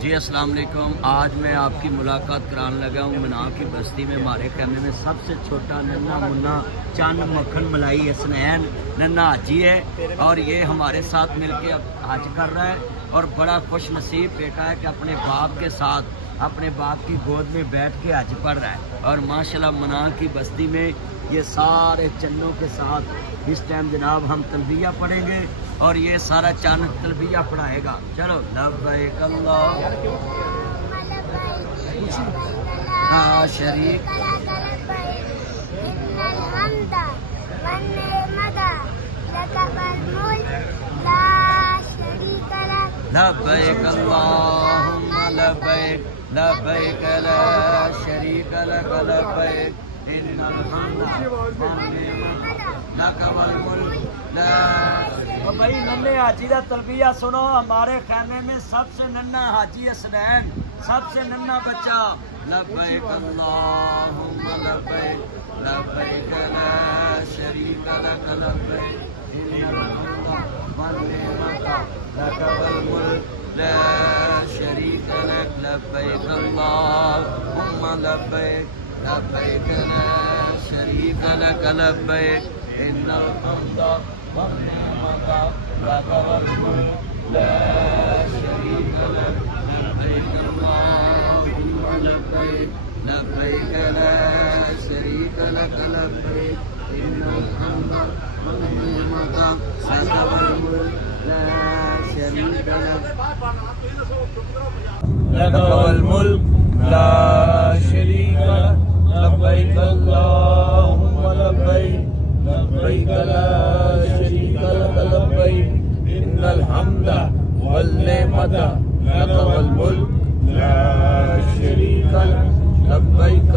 جی السلام علیکم. آج میں آپ کی ملاقات کرانے لگا ہوں منا کی بستی میں. ہمارے خیمے میں سب سے چھوٹا ننا منا چند مکھن ملائی حسنین ننا حاجی ہے اور یہ ہمارے ساتھ مل کے اب حج کر رہا ہے اور بڑا خوش نصیب بیٹا ہے کہ اپنے باپ کے ساتھ اپنے باپ کی گود میں بیٹھ کے حج پڑھ رہا ہے. اور ماشاءاللہ منا کی بستی میں یہ سارے چنوں کے ساتھ اس ٹائم جناب ہم تلبیہ پڑھیں گے اور یہ سارا چند تلبیہ پڑھائے گا. چلو لبیک اللہ لا شریک لبیک اللہم لبیک لبیک لا شریک لک لبیک ان الحمد والنعمت لک والملک لا. بھائی ننے حاجی کا تلبیہ سنو. ہمارے خیمے میں سب سے ننا حاجی حسنین سب سے ننا بچہ. لبیک اللہم لبیک لبیک لا شریک لک لبیک ان الحمد والنعمت لک والملک لا شریک لک لبیک اللہم لبیک لبیک لا شریک لک لبیک ان الحمد والنعمت لک والملک لا شریک لک لبیک اللہم لبیک لبیک لا شریک لک لبیک ان الحمد والنعمت لک والملک لا شریک لک والملک لا شریک لک لبیک اللہم لبیک لبیک لا شریک لک لبیک ان الحمد والنعمت لک والملک لا شریک لک لبیک